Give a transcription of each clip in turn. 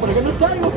¿por qué no traigo?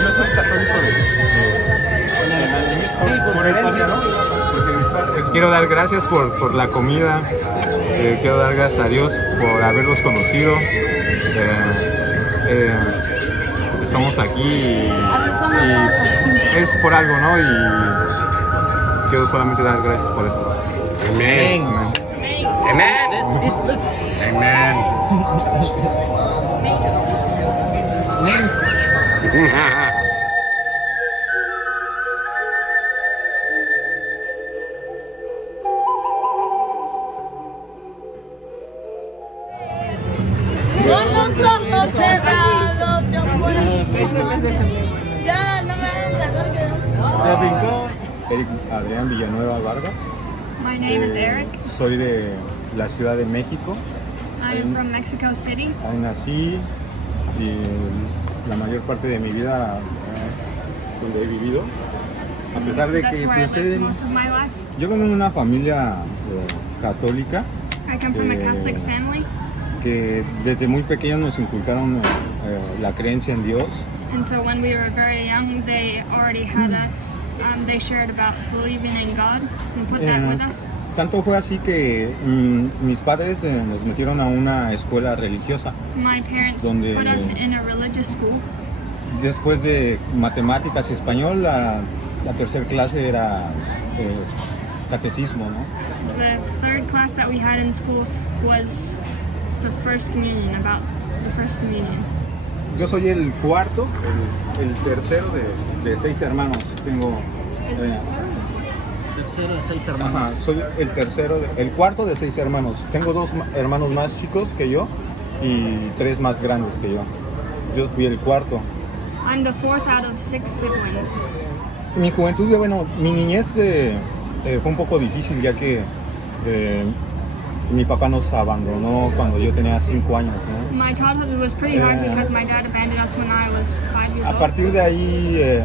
Yo soy católico de nacimiento, por herencia, ¿no? Porque mis padres... Pues quiero dar gracias por la comida, quiero dar gracias a Dios por haberlos conocido. Estamos aquí y es por algo, ¿no? Y quiero solamente dar gracias por eso. Amén. Amén. Amén. Con los ojos cerrados, yo puedo. Ya, no me vengas. Eric Adrián Villanueva Vargas. My name is Eric. Soy de la Ciudad de México. I am from Mexico City. Ahí nací y la mayor parte de mi vida es donde he vivido. A pesar de That's que where I pues, lived most of my life. yo vengo de una familia católica I come from a Catholic family, que desde muy pequeños nos inculcaron la creencia en Dios. and so when we were very young, they already had us. They shared about believing in God and put that with us. Tanto fue así que mis padres nos metieron a una escuela religiosa. My parents donde- put us in a religious school. Después de matemáticas y español, la tercera clase era catecismo, ¿no? The third class that we had in school was the first communion, about the first communion. Yo soy el cuarto, el tercero de 6 hermanos. Tengo... Tercero de 6 hermanos. Ajá, soy el tercero, el cuarto de 6 hermanos. Tengo 2 hermanos más chicos que yo y 3 más grandes que yo. Yo fui el cuarto. I'm the fourth out of 6 siblings. Mi juventud, bueno, mi niñez fue un poco difícil ya que mi papá nos abandonó cuando yo tenía 5 años, ¿no? My childhood was pretty hard because my dad abandoned us when I was 5 years A old. partir de ahí,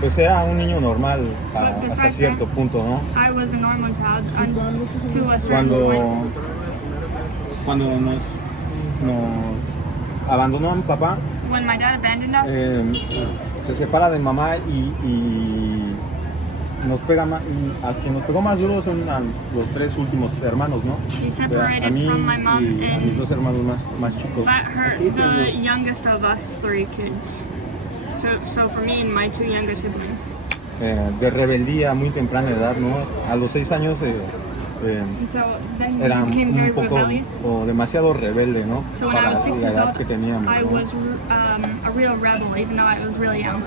pues era un niño normal hasta cierto punto, ¿no? I was a normal child to a certain point. Cuando nos abandonó a mi papá, When my dad abandoned us, se separa de mamá y nos pega más, a quien nos pegó más duro son los 3 últimos hermanos, ¿no? he separated A mí from my mom y a mis and 2 hermanos más chicos. that hurt the youngest of us 3 kids. So for me and my 2 younger siblings. De rebeldía a muy temprana edad, ¿no? A los 6 años And so then era we became very un poco rebellious. o demasiado rebelde, ¿no? So when I Para was 6 la years edad old, que teníamos, I ¿no? was a real rebel, even though I was really young.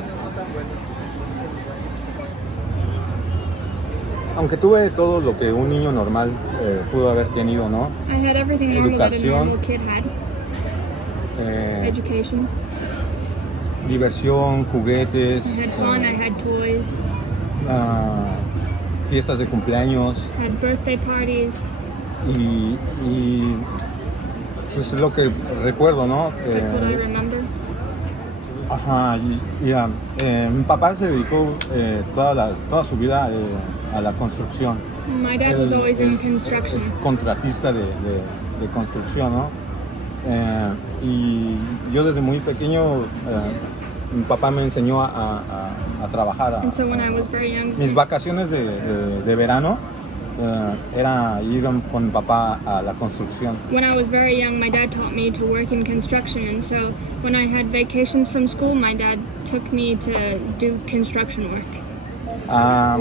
Aunque tuve todo lo que un niño normal pudo haber tenido, ¿no? I had everything normal that a Educación. normal kid had. Education. Diversión, juguetes, I had fun, I had toys, fiestas de cumpleaños had birthday parties. y pues lo que recuerdo, ¿no? That's what I remember. Ajá, mi papá se dedicó toda su vida a la construcción. My dad was always in Es construction. contratista de construcción, ¿no? Y yo desde muy pequeño, mi papá me enseñó a trabajar. And so when I was very young, Mis vacaciones de verano era ir con mi papá a la construcción. when I was very young, my dad taught me to work in construction. And so when I had vacations from school, my dad took me to do construction work.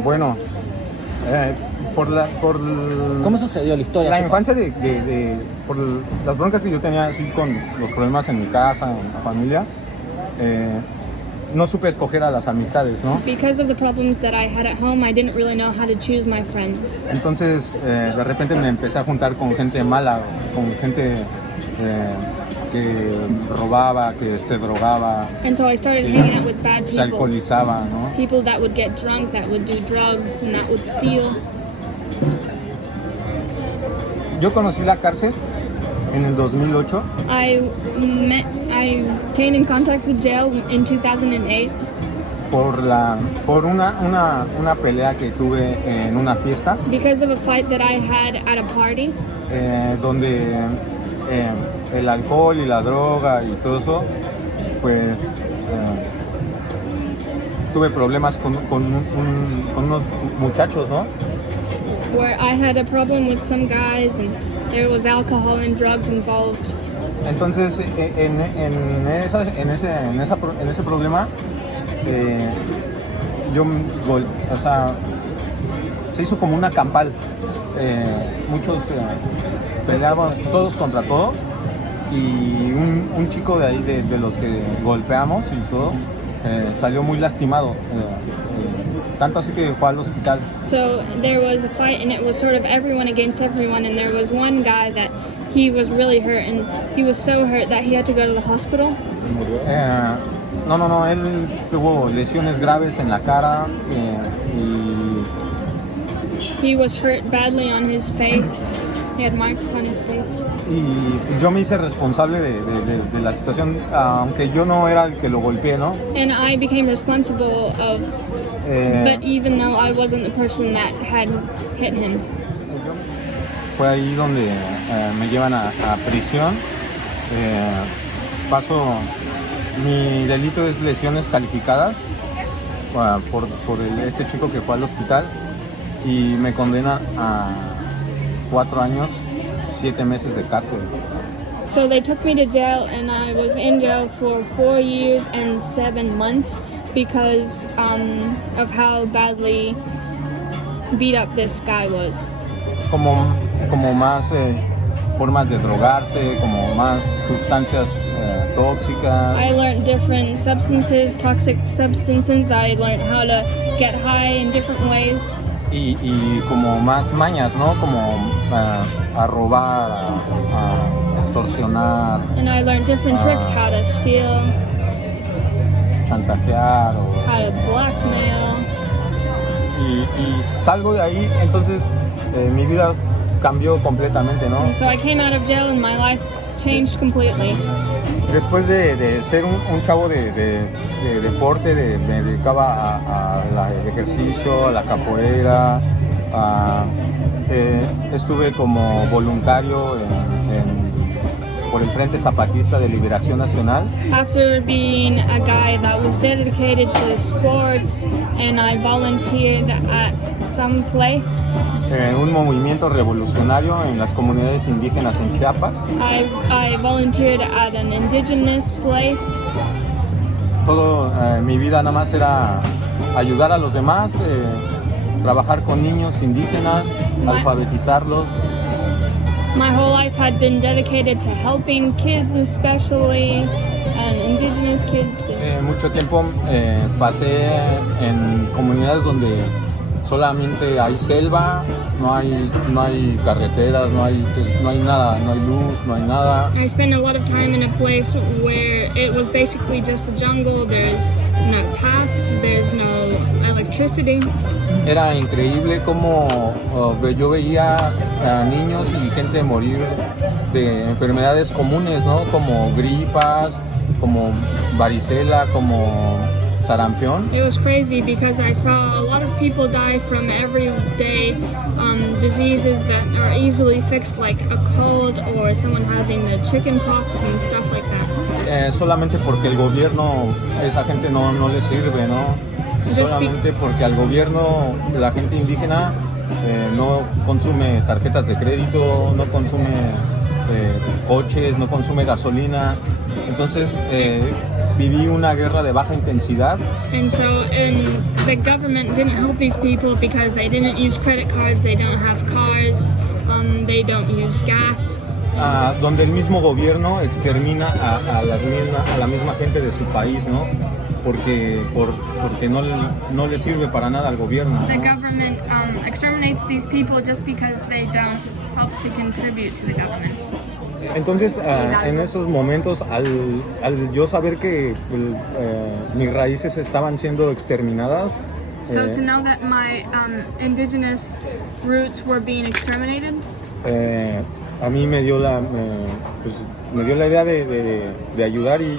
Bueno, ¿Cómo sucedió la historia? la infancia por las broncas que yo tenía así con los problemas en mi casa, en la familia, no supe escoger a las amistades, ¿no? Because of the problems that I had at home, I didn't really know how to choose my friends. Entonces, de repente me empecé a juntar con gente mala, con gente que robaba, que se drogaba, And so I started hanging out with bad se people. alcoholizaba, ¿no? People that would get drunk, that would do drugs, and that would steal. Yo conocí la cárcel en el 2008 I came in contact with jail in 2008 por una pelea que tuve en una fiesta because of a fight that I had at a party. donde el alcohol y la droga y todo eso, pues tuve problemas con unos muchachos, ¿no? Where I had a problem with some guys and there was alcohol and drugs involved. Entonces, en ese problema, o sea, se hizo como una campal. Muchos peleábamos todos contra todos y un chico de ahí, de los que golpeamos y todo, salió muy lastimado. Tanto así que fue al hospital. So there was a fight and it was sort of everyone against everyone, and there was one guy that he was really hurt and he was so hurt that he had to go to the hospital. No, él tuvo lesiones graves en la cara y He was hurt badly on his face. He had marks on his face. yo me hice responsable de la situación, aunque yo no era el que lo golpeé, ¿no? And I became responsible of, but even though I wasn't the person that had hit him. Fue ahí donde me llevan a prisión. Mi delito es lesiones calificadas por este chico que fue al hospital y me condena a 4 años, 7 meses de cárcel. So they took me to jail and I was in jail for 4 years and 7 months because of how badly beat up this guy was. Como más formas de drogarse, como más sustancias tóxicas. I learned different substances, toxic substances. I learned how to get high in different ways. Y como más mañas, ¿no? Como a robar, a extorsionar. And I learned different tricks, how to steal, Chantajear how to blackmail. y salgo de ahí, entonces mi vida cambió completamente, ¿no? And so I came out of jail and my life changed completely. Después de ser un chavo de deporte, me dedicaba al ejercicio, a la capoeira, estuve como voluntario por el Frente Zapatista de Liberación Nacional. After being a guy that was dedicated to sports and I volunteered at some place, Un movimiento revolucionario en las comunidades indígenas en Chiapas. I volunteered at an indigenous place. Todo mi vida nada más era ayudar a los demás, trabajar con niños indígenas, alfabetizarlos. My whole life had been dedicated to helping kids, especially and indigenous kids. Mucho tiempo pasé en comunidades donde solamente hay selva, no hay carreteras, no hay nada, no hay luz, no hay nada. I spent a lot of time in a place where it was basically just a jungle. There's no paths, there's no electricity. Era increíble como yo veía a niños y gente morir de enfermedades comunes, ¿no? Como gripas, como varicela, como sarampión. It was crazy because I saw a lot of people die from everyday diseases that are easily fixed, like a cold or someone having the chicken pox and stuff like that. Solamente porque el gobierno, esa gente no le sirve, ¿no? Solamente porque al gobierno, la gente indígena no consume tarjetas de crédito, no consume coches, no consume gasolina. Entonces viví una guerra de baja intensidad. And so the government didn't help these people because they didn't use credit cards, they don't have cars, they don't use gas. Donde el mismo gobierno extermina a la misma gente de su país, ¿no? Porque no le sirve para nada al gobierno, ¿no? The government exterminates these people just because they don't help to contribute to the government. Entonces, en esos momentos, al yo saber que mis raíces estaban siendo exterminadas, So to know that my indigenous roots were being exterminated, a mí me dio la idea de ayudar y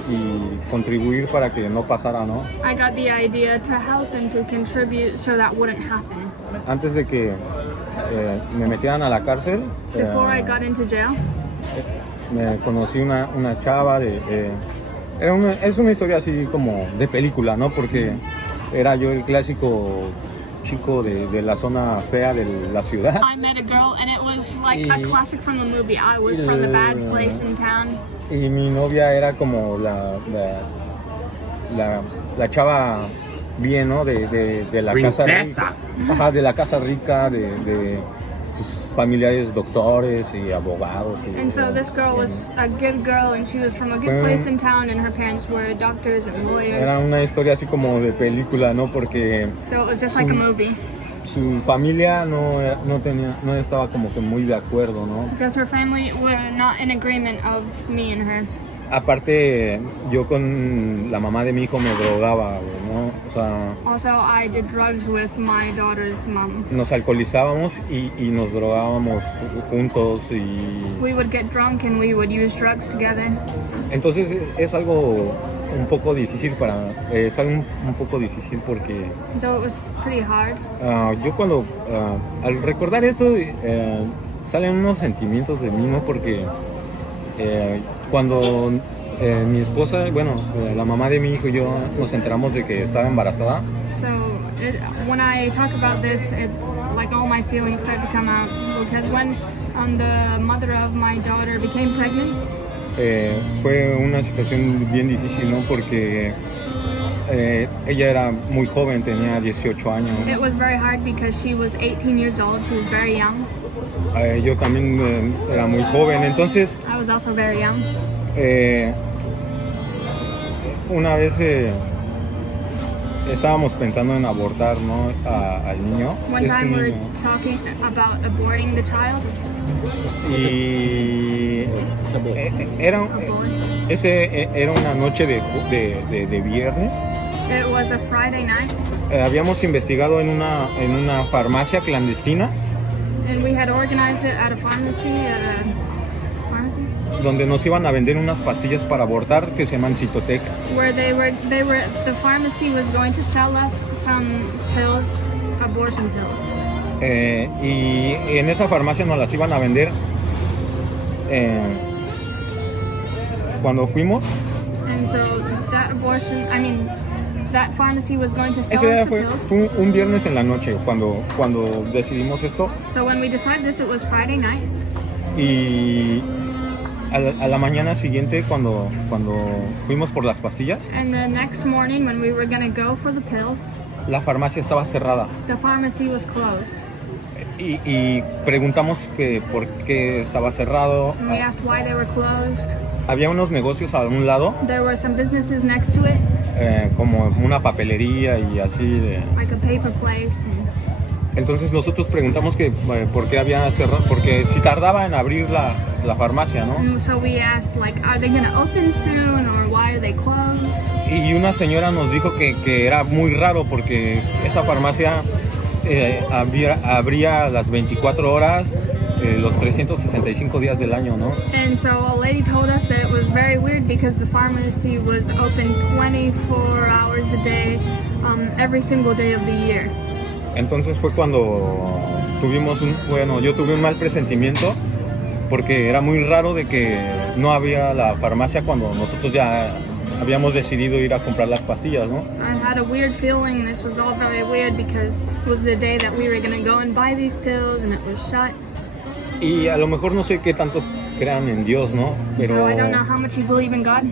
contribuir para que no pasara, ¿no? I got the idea to help and to contribute so that wouldn't happen. Antes de que me metieran a la cárcel, Before I got into jail, me conocí una chava es una historia así como de película, ¿no? Porque era yo el clásico chico de la zona fea de la ciudad. I met a girl and it was like a classic from the movie. I was from the bad place in town. Y mi novia era como la chava bien, ¿no? De la casa rica. Ajá, de la casa rica, de sus familiares doctores y abogados. And so this girl was a good girl and she was from a good place in town and her parents were doctors and lawyers. Era una historia así como de película, ¿no? Porque So it was just like a movie. Su familia no estaba como que muy de acuerdo, ¿no? Because her family were not in agreement of me and her. Aparte, yo con la mamá de mi hijo me drogaba, ¿no? O sea, Also, I did drugs with my daughter's mom. nos alcoholizábamos y nos drogábamos juntos y We would get drunk and we would use drugs together. entonces es algo un poco difícil un poco difícil porque So it was pretty hard. yo cuando al recordar eso salen unos sentimientos de mí, ¿no? Porque cuando mi esposa, la mamá de mi hijo y yo nos enteramos de que estaba embarazada, So when I talk about this, it's like all my feelings start to come out. Because when the mother of my daughter became pregnant, fue una situación bien difícil, ¿no? Porque ella era muy joven, tenía 18 años. it was very hard because she was 18 years old. She was very young. Yo también era muy joven, entonces I was also very young. una vez estábamos pensando en abortar, ¿no? Al niño. One Es time un we were niño. talking about aborting the child. Y era una noche de viernes. It was a Friday night, Habíamos investigado en una farmacia clandestina and we had organized it at a pharmacy. donde nos iban a vender unas pastillas para abortar que se llaman Citotec. Where the pharmacy was going to sell us some pills, abortion pills. Y en esa farmacia nos las iban a vender. Cuando fuimos, And so that pharmacy was going to sell ese día us the pills. fue un viernes en la noche cuando decidimos esto. So when we decided this, it was Friday night. Y a la mañana siguiente, cuando fuimos por las pastillas, And the next morning, when we were going to go for the pills, la farmacia estaba cerrada. the pharmacy was closed. Y preguntamos que por qué estaba cerrado. And we asked why they were closed. Había unos negocios a un lado, There were some businesses next to it, como una papelería y así. like a paper place. And Entonces nosotros preguntamos que por qué había cerrado, porque si tardaba en abrir la farmacia, ¿no? And so we asked, like, are they going to open soon or why are they closed? Y una señora nos dijo que era muy raro porque esa farmacia abría las 24 horas los 365 días del año, ¿no? And so a lady told us that it was very weird because the pharmacy was open 24 hours a day, every single day of the year. Entonces fue cuando yo tuve un mal presentimiento porque era muy raro de que no había la farmacia cuando nosotros ya habíamos decidido ir a comprar las pastillas, ¿no? I had a weird feeling. This was all very weird because it was the day that we were going to go and buy these pills and it was shut. Y a lo mejor no sé qué tanto crean en Dios, ¿no? Pero So I don't know how much you believe in God.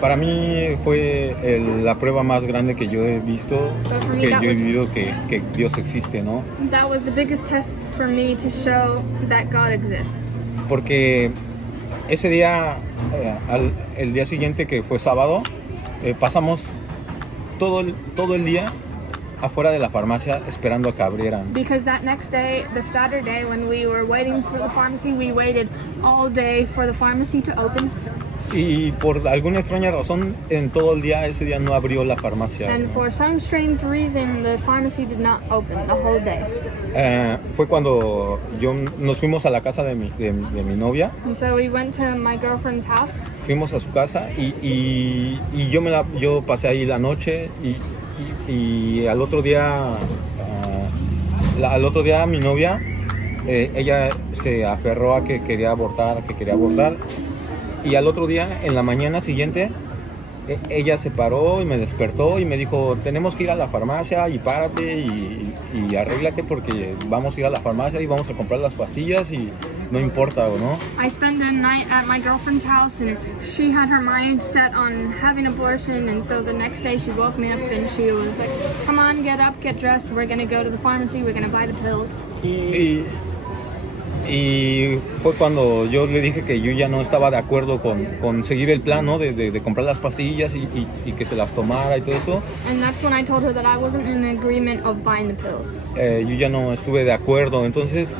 para mí fue la prueba más grande que yo he visto, que yo he vivido que Dios existe, ¿no? That was the biggest test for me to show that God exists. Porque ese día, el día siguiente que fue sábado, pasamos todo el día afuera de la farmacia esperando a que abrieran. Because that next day, the Saturday, when we were waiting for the pharmacy, we waited all day for the pharmacy to open. Y por alguna extraña razón, en todo el día, ese día no abrió la farmacia. And for some strange reason, the pharmacy did not open the whole day. Fue cuando nos fuimos a la casa de mi novia. And so we went to my girlfriend's house. Fuimos a su casa y yo pasé ahí la noche y al otro día mi novia, ella se aferró a que quería abortar, y al otro día, en la mañana siguiente, ella se paró y me despertó y me dijo, tenemos que ir a la farmacia y párate y arréglate porque vamos a ir a la farmacia y vamos a comprar las pastillas y no importa, ¿o no? I spent the night at my girlfriend's house and she had her mind set on having abortion, and so the next day she woke me up and she was like, come on, get up, get dressed, we're gonna go to the pharmacy, we're gonna buy the pills. Y fue cuando yo le dije que yo ya no estaba de acuerdo con seguir el plan, ¿no? De comprar las pastillas y que se las tomara y todo eso. And that's when I told her that I wasn't in agreement of buying the pills. Yo ya no estuve de acuerdo, entonces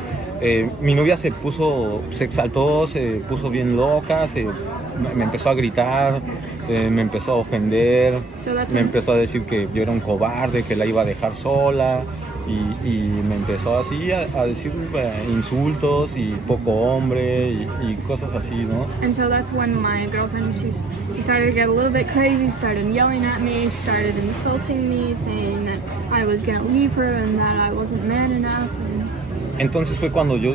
mi novia se exaltó, se puso bien loca, me empezó a gritar, me empezó a ofender, me empezó a decir que yo era un cobarde, que la iba a dejar sola. Y me empezó así a decir insultos y poco hombre y cosas así, ¿no? And so that's when my girlfriend, she started to get a little bit crazy, started yelling at me, started insulting me, saying that I was going to leave her and that I wasn't man enough. Entonces fue cuando yo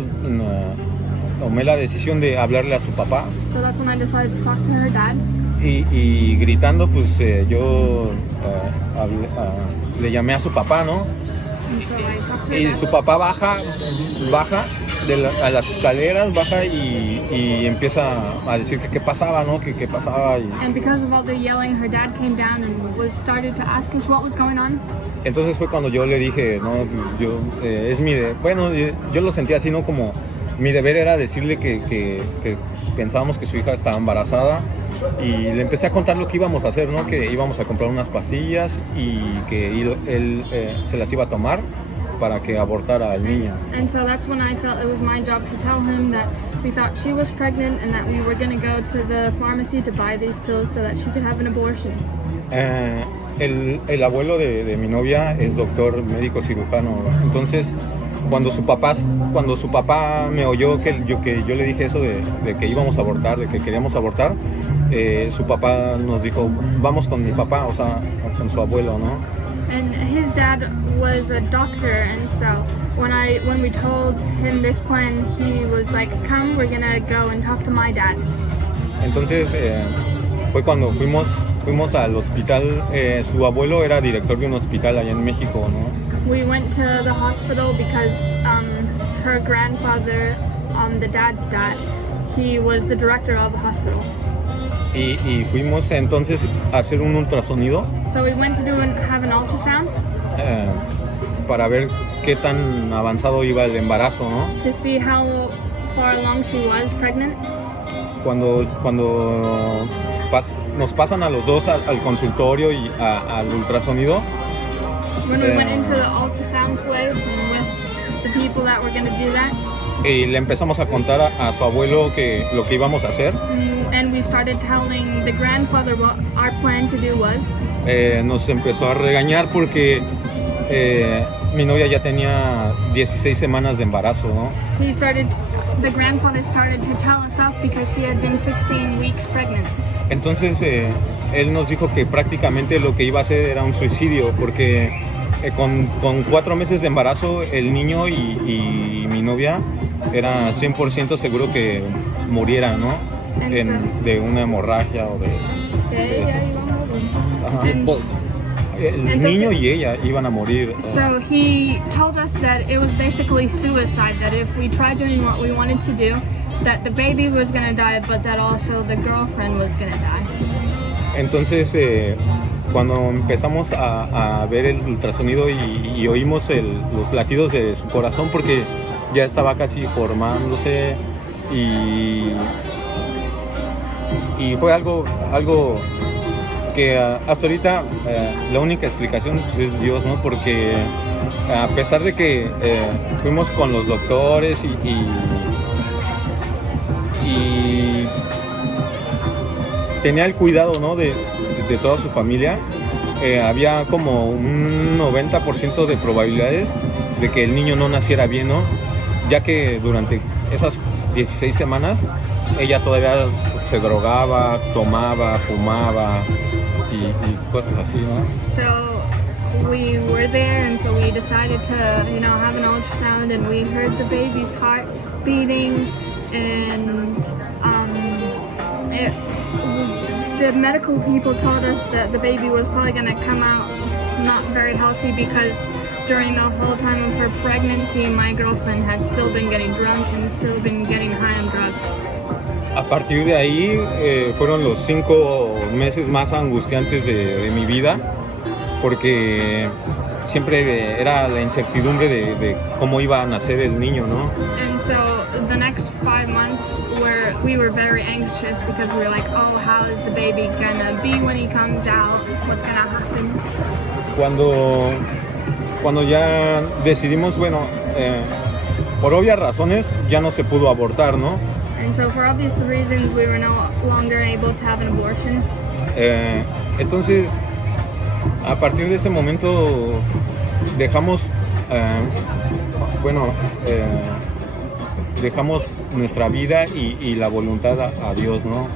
tomé la decisión de hablarle a su papá. So that's when I decided to talk to her dad. Y gritando, pues yo le llamé a su papá, ¿no? Y su papá baja a las escaleras, y empieza a decir que qué pasaba, ¿no? Que qué pasaba. And because of all the yelling, her dad came down and started to ask us what was going on. Entonces fue cuando yo le dije, no, yo yo lo sentía así, ¿no? Como mi deber era decirle que pensábamos que su hija estaba embarazada. Y le empecé a contar lo que íbamos a hacer, ¿no? Que íbamos a comprar unas pastillas y que él se las iba a tomar para que abortara al niño. And so that's when I felt it was my job to tell him that we thought she was pregnant and that we were going to go to the pharmacy to buy these pills so that she could have an abortion. El abuelo de mi novia es doctor médico cirujano, entonces cuando su papá me oyó que yo le dije eso de que íbamos a abortar, de que queríamos abortar, su papá nos dijo, vamos con mi papá, o sea, con su abuelo, ¿no? And his dad was a doctor, and so when we told him this plan, he was like, come, we're gonna go and talk to my dad. Entonces fue cuando fuimos al hospital. Su abuelo era director de un hospital allá en México, ¿no? We went to the hospital because her grandfather, the dad's dad, he was the director of the hospital. Y fuimos entonces a hacer un ultrasonido. So we went to have an ultrasound. Para ver qué tan avanzado iba el embarazo, ¿no? To see how far along she was pregnant. Cuando nos pasan a los dos al consultorio y al ultrasonido. When we went into the ultrasound place and with the people that were going to do that. Y le empezamos a contar a su abuelo lo que íbamos a hacer. And we started telling the grandfather what our plan to do was. Nos empezó a regañar porque mi novia ya tenía 16 semanas de embarazo, ¿no? The grandfather started to tell us off because she had been 16 weeks pregnant. Entonces él nos dijo que prácticamente lo que iba a hacer era un suicidio, porque con 4 meses de embarazo el niño y mi novia era 100% seguro que muriera, ¿no? De una hemorragia o de ella iba a morir. el niño y ella iban a morir. So he told us that it was basically suicide, that if we tried doing what we wanted to do, that the baby was going to die, but that also the girlfriend was going to die. Entonces, cuando empezamos a ver el ultrasonido y oímos los latidos de su corazón, porque ya estaba casi formándose, y fue algo que hasta ahorita la única explicación pues, es Dios, ¿no? Porque a pesar de que fuimos con los doctores y tenía el cuidado, ¿no? de toda su familia, había como un 90% de probabilidades de que el niño no naciera bien, ¿no? Ya que durante esas 16 semanas ella todavía se drogaba, tomaba, fumaba y cosas así, ¿no? So we were there, and so we decided to, have an ultrasound, and we heard the baby's heart beating, and the medical people told us that the baby was probably going to come out not very healthy, because during the whole time of her pregnancy, my girlfriend had still been getting drunk and still been getting high on drugs. A partir de ahí fueron los 5 meses más angustiantes de mi vida, porque siempre era la incertidumbre de cómo iba a nacer el niño, ¿no? And so the next 5 months we were very anxious, because we were like, oh, how is the baby gonna be when he comes out? What's gonna happen? Cuando ya decidimos, bueno, por obvias razones ya no se pudo abortar, ¿no? And so for obvious reasons we were no longer able to have an abortion. Entonces, a partir de ese momento dejamos nuestra vida y la voluntad a Dios, ¿no?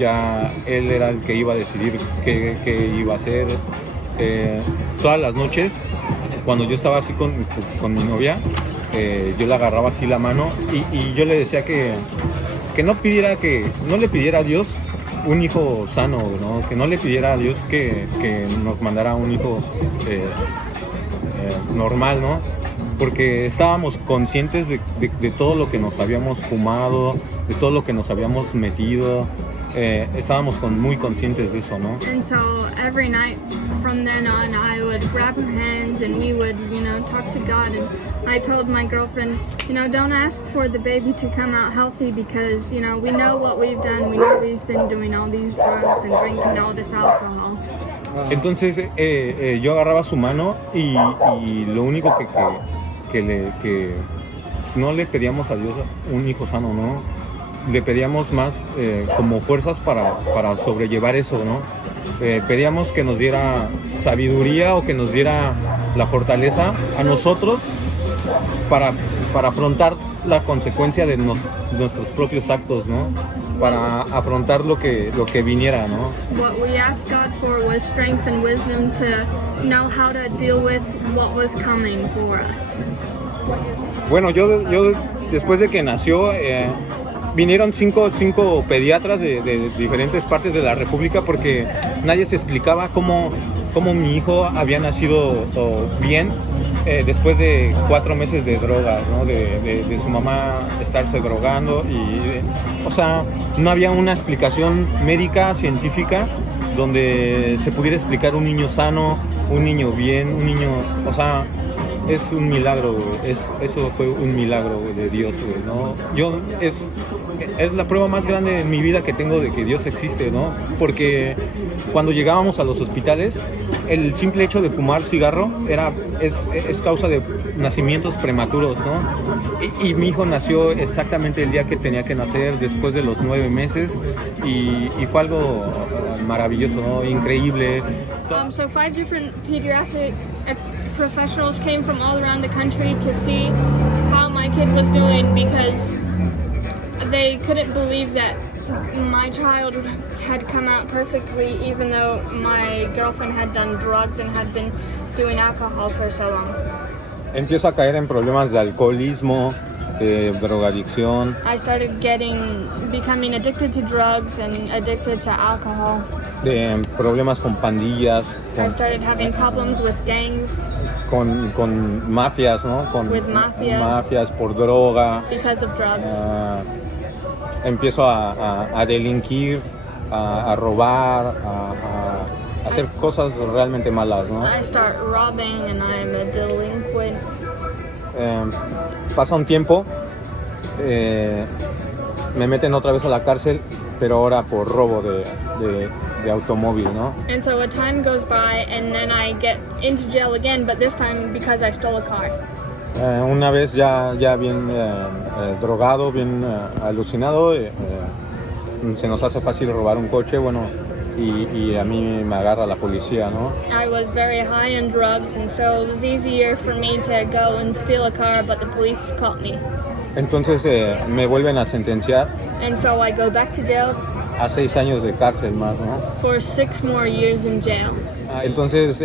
Ya Él era el que iba a decidir qué iba a hacer. Todas las noches, cuando yo estaba así con mi novia, yo le agarraba así la mano y yo le decía que no le pidiera a Dios un hijo sano, ¿no? Que no le pidiera a Dios que nos mandara un hijo normal, ¿no? Porque estábamos conscientes de todo lo que nos habíamos fumado, de todo lo que nos habíamos metido. Estábamos muy conscientes de eso, ¿no? And so every night from then on, I would grab her hands and we would, talk to God. And I told my girlfriend, don't ask for the baby to come out healthy, because, we know what we've done. We know we've been doing all these drugs and drinking all this alcohol. Entonces yo agarraba su mano y lo único que no le pedíamos a Dios un hijo sano, ¿no? Le pedíamos más como fuerzas para sobrellevar eso, ¿no? Pedíamos que nos diera sabiduría o que nos diera la fortaleza a nosotros para afrontar la consecuencia de nuestros propios actos, ¿no? Para afrontar lo que viniera, ¿no? What we asked God for was strength and wisdom to know how to deal with what was coming for us. Bueno, yo después de que nació, vinieron cinco pediatras de diferentes partes de la República, porque nadie se explicaba cómo mi hijo había nacido bien después de 4 meses de drogas, ¿no? De su mamá estarse drogando o sea, no había una explicación médica, científica, donde se pudiera explicar un niño sano, un niño bien, un niño, o sea, es un milagro, güey. Eso fue un milagro, güey, de Dios, güey, ¿no? Es la prueba más grande en mi vida que tengo de que Dios existe, ¿no? Porque cuando llegábamos a los hospitales, el simple hecho de fumar cigarro es causa de nacimientos prematuros, ¿no? Y mi hijo nació exactamente el día que tenía que nacer, después de los 9 meses, y fue algo maravilloso, ¿no? Increíble. So 5 different professionals came from all around the country to see how my kid was doing because they couldn't believe that my child had come out perfectly, even though my girlfriend had done drugs and had been doing alcohol for so long. Empiezo a caer en problemas de alcoholismo, de drogadicción. I started becoming addicted to drugs and addicted to alcohol. De problemas con pandillas, I started having problems with gangs con mafias, ¿no? With mafia. Mafias por droga. because of drugs. Empiezo a delinquir, a robar, a hacer cosas realmente malas, ¿no? I start robbing and I'm a delinquent. Pasa un tiempo, me meten otra vez a la cárcel, pero ahora por robo de automóvil, ¿no? And so a time goes by and then I get into jail again, but this time because I stole a car. Una vez ya bien drogado, bien alucinado, se nos hace fácil robar un coche, bueno, y a mí me agarra la policía, ¿no? I was very high on drugs and so it was easier for me to go and steal a car, but the police caught me. Entonces me vuelven a sentenciar And so I go back to jail a 6 años de cárcel más, ¿no? for 6 more years in jail. Entonces,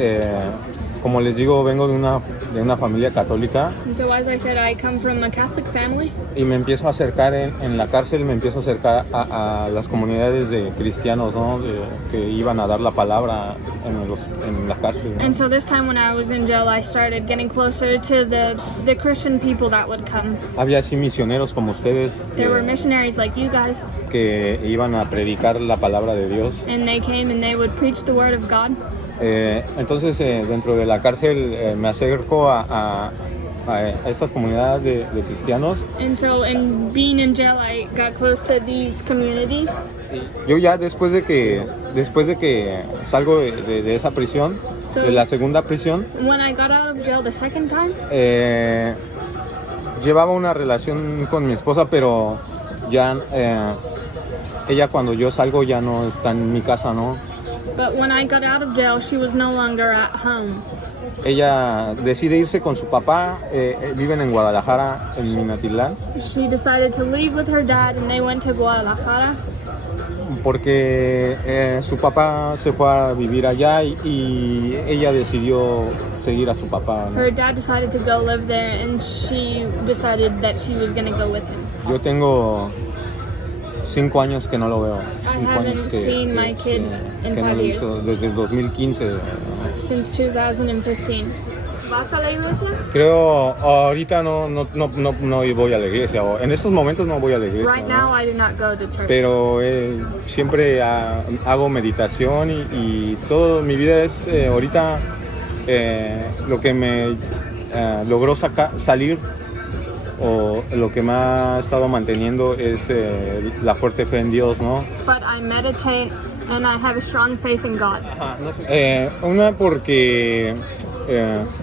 como les digo, vengo de una familia católica And so as I said, I come from a Catholic family. y me empiezo a acercar en la cárcel, me empiezo a acercar a las comunidades de cristianos, ¿no? Que iban a dar la palabra en la cárcel, ¿no? And so this time when I was in jail, I started getting closer to the Christian people that would come. Había así misioneros como ustedes There were missionaries like you guys, que iban a predicar la palabra de Dios. and they came and they would preach the word of God. Entonces, dentro de la cárcel me acerco a estas comunidades de cristianos. And so in being in jail, I got close to these communities. Yo ya después de que salgo de esa prisión, So- de la segunda prisión, When I got out of jail the second time, llevaba una relación con mi esposa, pero ya ella cuando yo salgo ya no está en mi casa, ¿no? but when I got out of jail, she was no longer at home. Ella decide irse con su papá, viven en Guadalajara, en Minatitlán, She decided to leave with her dad and they went to Guadalajara porque su papá se fue a vivir allá y ella decidió seguir a su papá, ¿no? Her dad decided to go live there and she decided that she was going to go with him. Yo tengo 5 años que no lo veo. I 5 haven't años seen my kid in que no 5 lo years. hizo desde el 2015. Since 2015. ¿Vas a la iglesia? Creo ahorita no voy a la iglesia, o en estos momentos no voy a la iglesia, Right ¿no? now I do not go to church. Pero siempre hago meditación y toda mi vida es ahorita lo que me logró salir o lo que me ha estado manteniendo es la fuerte fe en Dios, ¿no? But I meditate and I have a strong faith in God. Una porque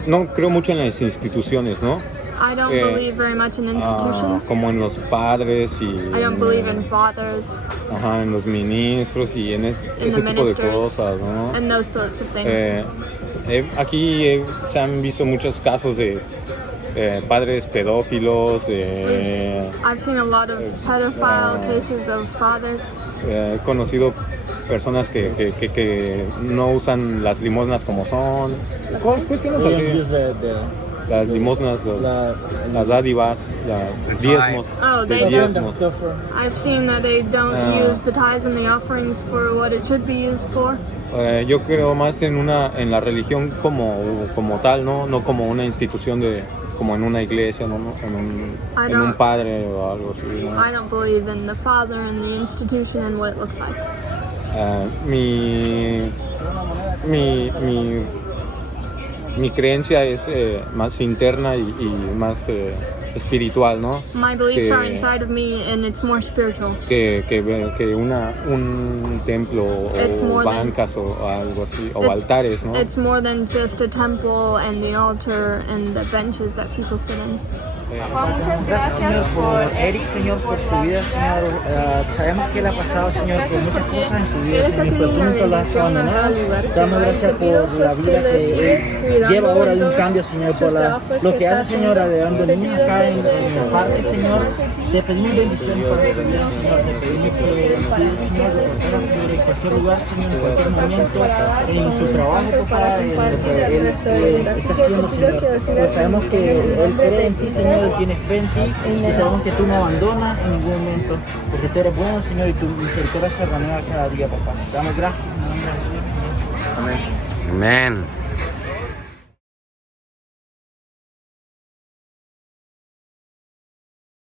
no creo mucho en las instituciones, ¿no? I don't believe very much in institutions. Como en los padres y I don't believe in fathers en los ministros y en in ese the tipo de ministers cosas, ¿no? and those sorts of things. Aquí se han visto muchos casos de padres pedófilos, I've seen a lot of pedophile cases of fathers. he conocido personas que no usan las limosnas como son, cuestiones They así, don't use las limosnas, las dádivas, los diezmos, Oh, los they diezmos. I've seen that they don't use the tithes and the offerings for what it should be used for. Yo creo más en la religión como tal, no como una institución como en una iglesia, ¿no? En un padre o algo así, ¿no? I don't believe in the father and the institution and what it looks like. Mi creencia es más interna y más espiritual, ¿no? My beliefs are inside of me and it's more spiritual. Que un templo It's o more than- bancas o algo así, o altares, ¿no? It's more than just a temple and the altar and the benches that people sit in. Juan, muchas gracias Señor, por por Eric, Señor, por su vida, Señor. Sabemos que él ha pasado, Señor, por muchas cosas en su vida, Señor, pero tú nunca lo has abandonado. Damos gracias por la vida que él lleva ahora de un cambio, Señor, por lo que hace, Señor, alrededor niños acá en el parque, Señor. Te pedimos bendición para su vida, Señor. Te pedimos que lo cuides, Señor, lo protejas, Señor, en cualquier lugar, Señor, en cualquier momento, en su trabajo, papá, en lo que él está haciendo, Señor. Pero sabemos que él cree en ti, Señor, él tiene fe en ti, y sabemos que tú no abandonas en ningún momento, porque tú eres bueno, Señor, y tu misericordia se renueva cada día, papá. Te damos gracias en el nombre de Jesús. Amén. Amén.